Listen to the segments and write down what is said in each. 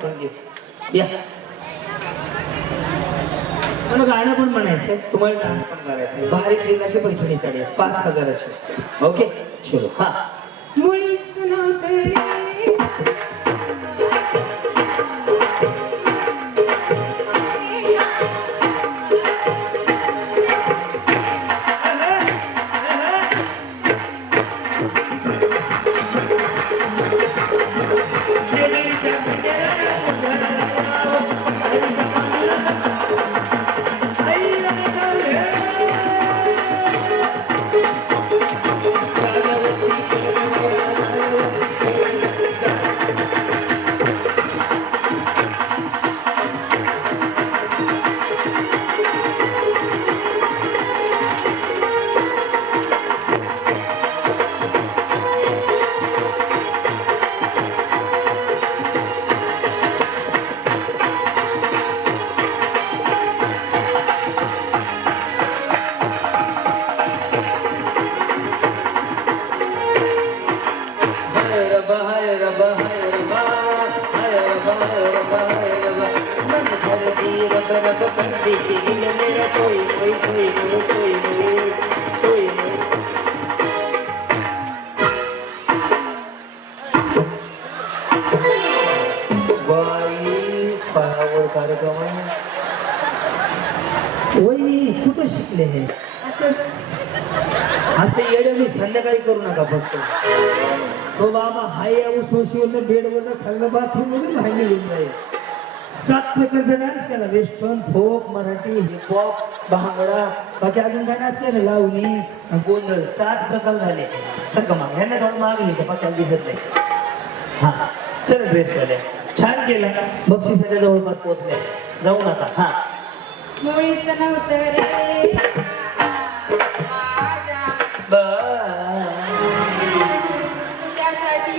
पाठवून घे या. मला गाणं पण म्हणायचं तुम्हाला डान्स पण करायचं. बाहेर गेला की पैठणी साडी 5,000ची. ओके चलो. हा मुळीच नव्हते कुठं शिकले हे असे येडे मी संध्याकाळी करू नका फक्त. तो बाबा हाय सोशीवरनं बेडवरनं खाल्लं बाथरूम मध्ये बाहेर निघून जाईल. 7 प्रकारचा डान्स केला. Western, folk, Marathi, hip hop, bhangra, बाकी अजून काय नाच केलं, लावणी, गोंधळ. 7 प्रकार झाले. तर का मग ह्यांना थोडं मागली का पचायला दिसत नाही. हा चल ड्रेस वाले छान केलं. बक्षिसाच्या जवळपास पोहोचले. जाऊ नका. हा मुळीच नव्हतं रे माझ्या तुझ्यासाठी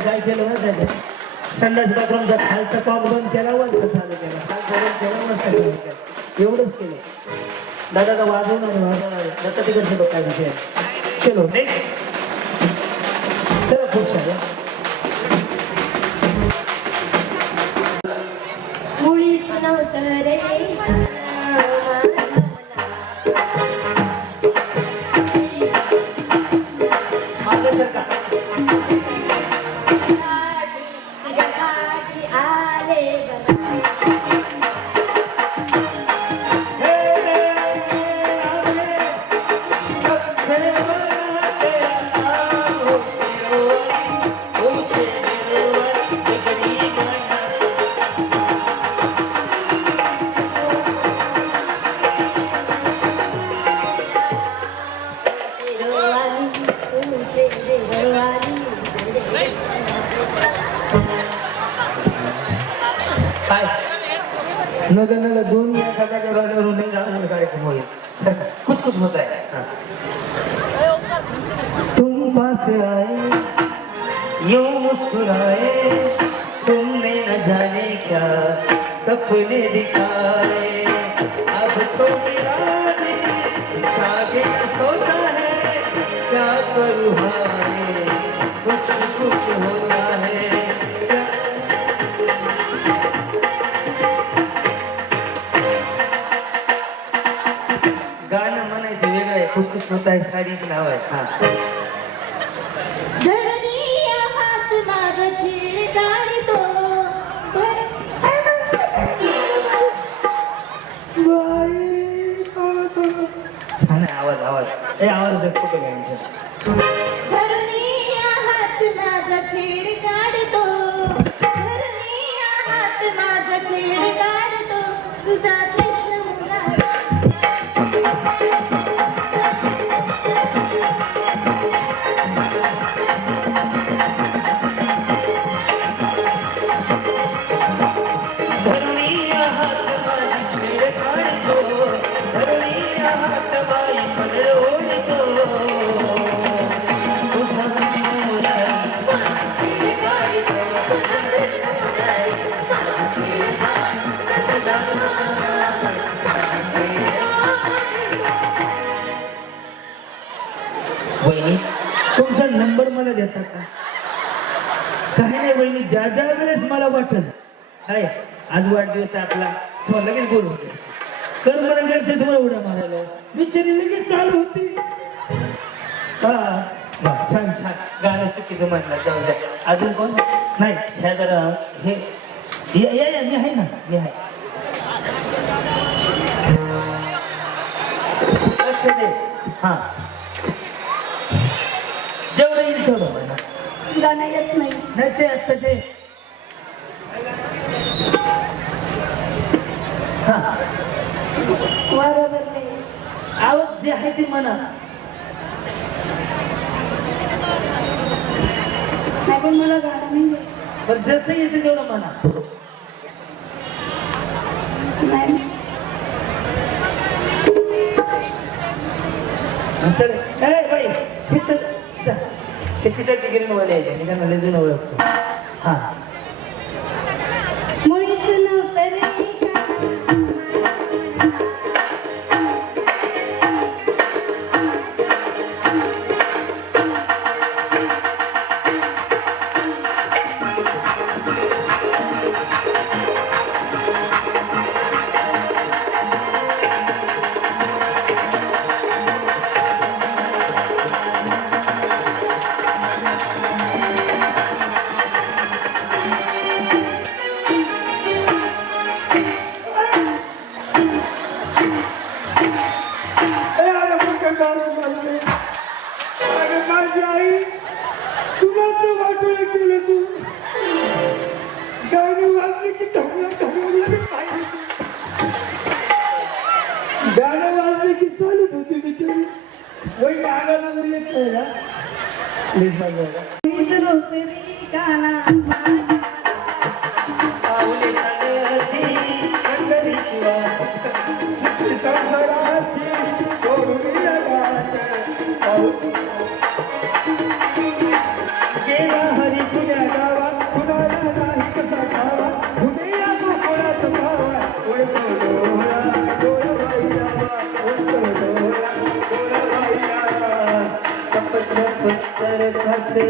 काय केलं ना संडास बाथरूमचा खालचा कॉक बंद केला, वरचा चालू केला, खालचा बंद केला, वरचा चालू केला. एवढंच केलं. दादा वाजवणार दत्ता तिकडचे लोक काय विषय. चलो नेक्स्ट. चला पुढच्या. मुळीच नव्हतं रे नग दोन्ही एखाद्या जगावरून नाही जाऊन कार्यक्रम होईल. कुछ कुछ होता है. तुम पास आए यूं मुस्कुराए तुमने न जाने क्या सपने दिखाए. अब तो मेरा दिल जागे सोता है क्या करूँ हाय कुछ कुछ होता है. गाणं म्हणायचं वेगळं आहे. कुछ कुछ होता है साडीच नाव आहे. हा हात माझ छेड काढतो छान आहे आवाज. आवाज कुठे घ्यायचं. हात माझा छेड काढतो हात माझा छेड काढतो तुझा कृष्ण मुला. धरणीया हात माझी छेड काढतो धरणीया हात वहिनी तुमचा नंबर मला देता का? काय नाही वहिनी, ज्या ज्या वेळेस मला वाटत काय आज वाढदिवस आहे आपला, तुम्हाला लगेच बोलून द्यायचं. कर म्हणून गेलते तुम्हाला उड्या मारायला, बिचारी लगेच चालू होती. हा वा, छान छान. गाणं चुकीचं म्हणलं, जाऊ द्या. अजून कोण नाही? ह्या जरा हे या मी आहे ना, मी आहे. लक्ष दे. हा जेवढं येईल तेवढं म्हणा. गाणं येत नाही. नाही ते आत्ताचे. हा बरोबर नाही. आवक जे आहे ते म्हणा. नाही पण मला गाणं नाही येत. पण जसं येते तेवढं म्हणा. नाही. चल ए बाई, तिथं जा. ते पिठाची गिरणवाले आहे, मी त्यांना लय जुनं ओळखतो. हा मुळीच नव्हतं रे माझी आई कुणाचं वाटोळ केलं तू. गाणं वाजले की ढकला ढकला पाहिजे. गाणं वाजले की चालत होती बिचारी. वही गाणं वगैरे येत नाही ना. प्लीज माझं मुळीच नव्हतं रे गाणं. पाऊले चालती पंढरीची वाट, सुखी संसाराची सोडून या गाठ. गेला हरी पुण्या गावात, कुणाला नाही कसा खावा, पुण्या गोकुळात भावा. ओळखो डोळा डोळाबाई आवा, ओळखो डोळा डोळाबाई आवा. चप चप चरखाचे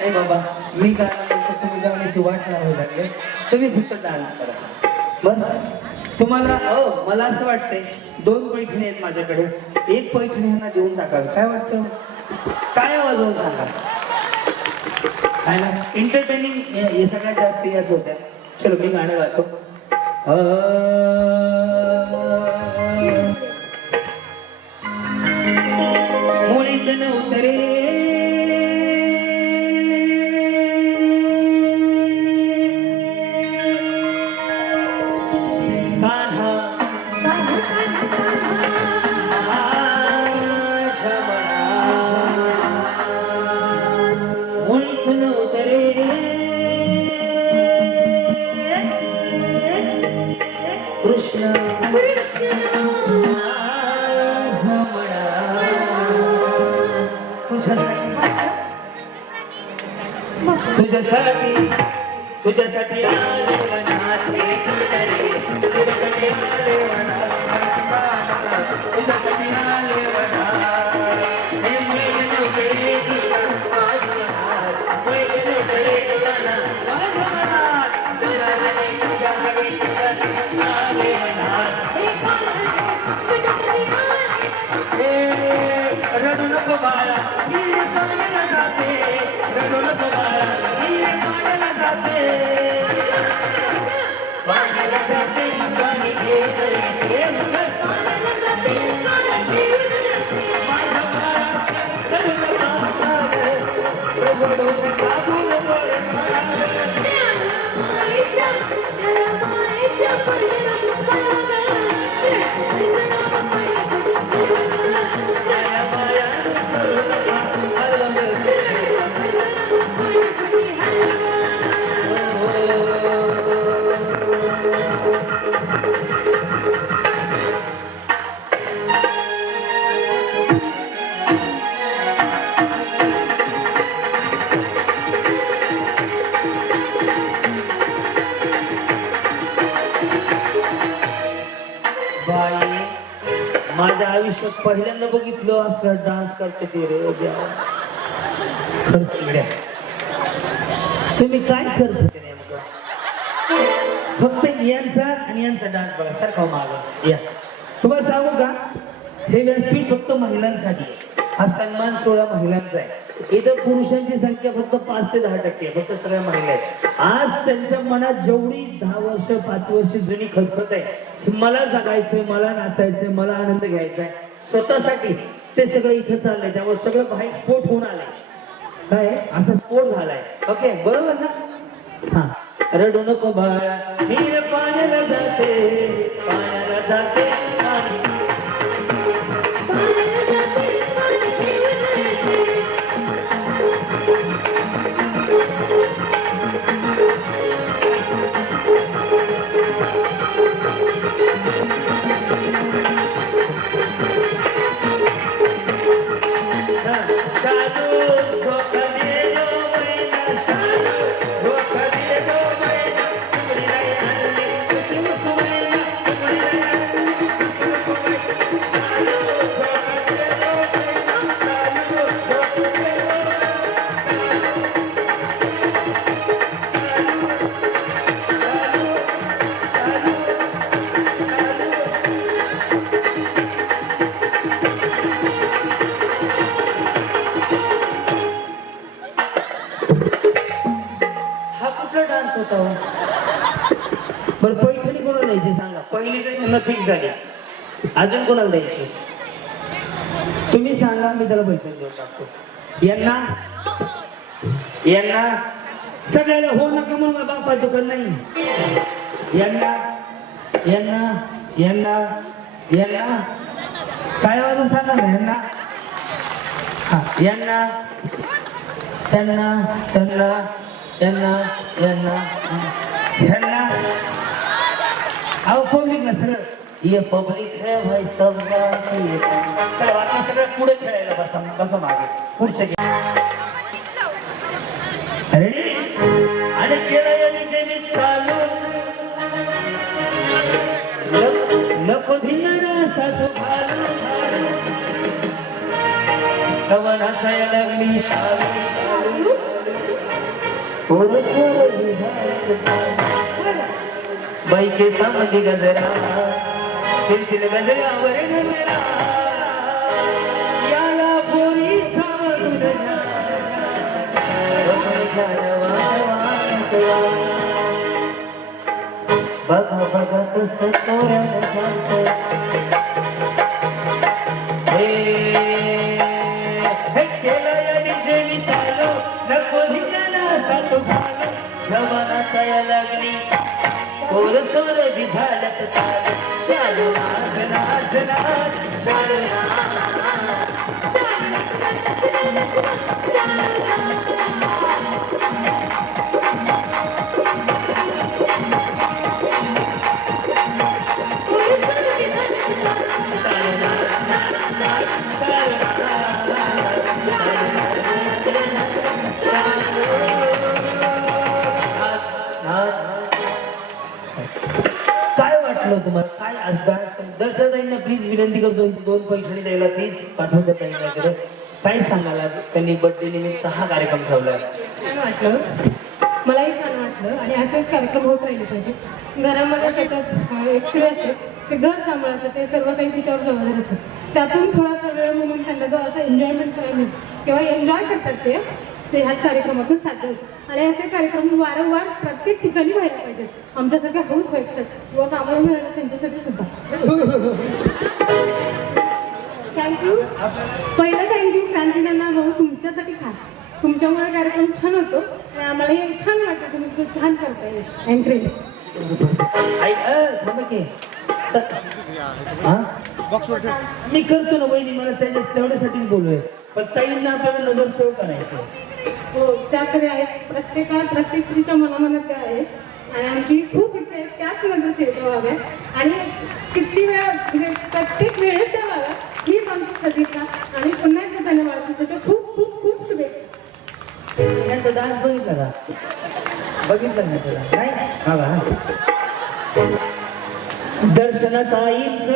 ए बाबा, मी गाणं म्हणतो, तुम्ही गाण्याची वाट लावावी लागले. तुम्ही फक्त डान्स करा बस. तुम्हाला मला असं वाटतंय 2 पैठणी आहेत माझ्याकडे, 1 पैठणी ह्यांना देऊन टाकावी. काय वाटतं? काय आवाज होऊन सांगा. काय ना एंटरटेनिंग हे सगळ्यात जास्त याच होत्या. चलो मी गाणं गातो. मुळीच नव्हतं रे कृष्ण तुझ्यासाठी तुझ्यासाठी आले वनाचे तुझ्यासाठी आले वनात, तुझ्यासाठी आले वनात. हे मेघ गेले कृष्ण माझ्या मनात, मेघ गेले तुला माझ्या मनात. तुझ्यासाठी तुझ्यासाठी आले वनात. रडू नको बाळा, ही पाण्याला जाते. रडू नको बाळा, ही पाण्याला जाते. माझ्या आयुष्यात पहिल्यांदा बघितलं असं डान्स करते ते रे देवा. खरंच इड्या. तुम्ही काय करत होते नेमकं? फक्त यांचा आणि यांचा डान्स बघा सारखा माग या. तुम्हाला सांगू का, हे व्यासपीठ फक्त महिलांसाठी आहे. हा सन्मान सोहळा महिलांचा आहे. इथं पुरुषांची संख्या फक्त 5 ते 10% आहे. फक्त सगळ्या महिला आहेत. आज त्यांच्या मनात जेवढी 10 वर्ष 5 वर्ष जुनी खतखत आहे की मला जगायचंय, मला नाचायचंय, मला आनंद घ्यायचा आहे स्वतःसाठी, ते सगळं इथं चाललंय. त्यामुळे सगळं बाहेर स्फोट होऊन आलंय. काय असा स्फोट झालाय. ओके बरोबर ना? हा रडू नको बाळा, मी पाण्याला जाते, पाण्याला जाते बरं. पैठणी कोणाला द्यायची सांगा? पहिली तर त्यांना फिक्स झाली, अजून कोणाला द्यायची तुम्ही सांगा, मी त्याला पैठणी देऊन टाकतो. यांना यांना सगळ्याला हो नका म्हणून बापा दुकान नाही. यांना यांना यांना यांना काय वाजून सांगा ना. यांना हा यांना त्यांना त्यांना यांना यांना यांना. आओ पब्लिक ना सगळं, ये पब्लिक है भाई सब चला बाकी सगळं पुढे खेळायला बसा बसा मागे पुढचे रेडी. आणि केलं यांनी जे चालू नको धिंगाणा साधू घालू सवनाचा लागली शालू बाई के सामने गजरा तिल गजरावर गजरा याला पोरी बघा बघा कसं चोऱ्यानं सांगतोय. हे केलं यांनी जे मी चालू नको धिंगाणा साधू घालू जवानाचा या लागली पोर सोर बिघाडत चाल शालू नाच नाच नाच शालू काय वाटलं तुम्हाला? काय आज डान्स दर्शकांना प्लीज विनंती करतो, 2 पैठणी द्यायला प्लीज पाठवता ताईंकडे. काय सांगाल आज त्यांनी बर्थडे निमित्त हा कार्यक्रम ठेवला? छान वाटलं, मलाही छान वाटलं आणि असेच कार्यक्रम होत राहिले पाहिजे. घरामध्ये सतत एक स्त्री असते, ते घर सांभाळतं, ते सर्व काही तिच्यावर जबाबदार असतात. त्यातून थोडासा वेळ म्हणून त्यांना जो असं एन्जॉयमेंट करायला मिळतं किंवा एन्जॉय करतात ते ह्याच कार्यक्रमातून साध्य होतं. आणि असे कार्यक्रम वारंवार प्रत्येक ठिकाणी व्हायला पाहिजेत. आमच्यासारख्या हाऊस व्हायचं किंवा कामाला मिळालं त्यांच्यासाठी सुद्धा थँक्यू. पहिलं थँक्यू क्रांतीज्ञांना भाऊ, तुमच्यासाठी खास. तुमच्यामुळे कार्यक्रम छान होतो आणि आम्हालाही छान वाटतं. तुम्ही खूप छान करताय अँकरिंग. मी करतो ना वहिनी, मला तेवढ्यासाठीच बोललोय. पण ताईंना आपल्याला नजरसेव करायचं. हो, त्याकडे आहे. प्रत्येक स्त्रीच्या मनामनात त्या आहेत आणि आमची खूप इच्छा आहे त्याच नजरसेव व्हाव्या आणि किती वेळा म्हणजे प्रत्येक वेळेस त्या व्हाव्या हीच आमची सदिच्छा. आणि पुन्हा एकदा धन्यवाद. त्याच्या खूप खूप खूप शुभेच्छा. यांचा डान्स बघितला का? बघितलं ना तुला? नाही हा दर्शनाताईच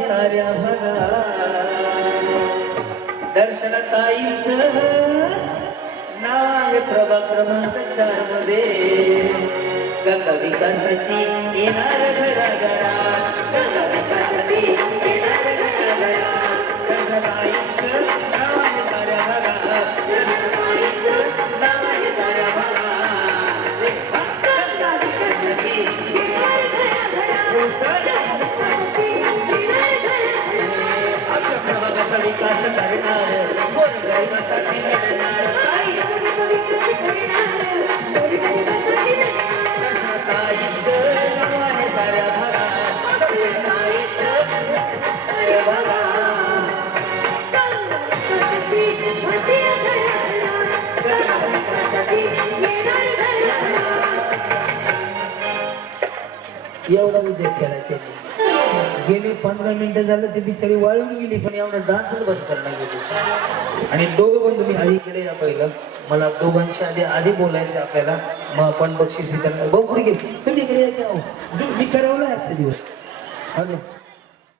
साऱ्या भागात दर्शनाताईच नाव आहे प्रभाग क्रमांक 4 मध्ये गंगा विकासाची येणार घराघरात गंगा विकासाची येणार घराघरात दर्शनाताईच नाव आहे साऱ्या भागात दर्शनाताईच नाव आहे साऱ्या भागात गंगा विकासाची येणार घराघरात आपल्या प्रभागाचा विकास करणार गोरगरिबासाठी लढणार साऱ्या एवढा उद्योग केला त्यांनी गेले 15 मिनिटं झालं ते बिचारी वाळून गेली पण एवढा डान्सच बंद करणं गेली आणि दोघं बंधू मी आधी गेले या पहिलं मला दोघांशी आधी बोलायचं आपल्याला मग आपण बक्षीस वितरण बघू गेली तुम्ही इकडे मी करवलं आजचे दिवस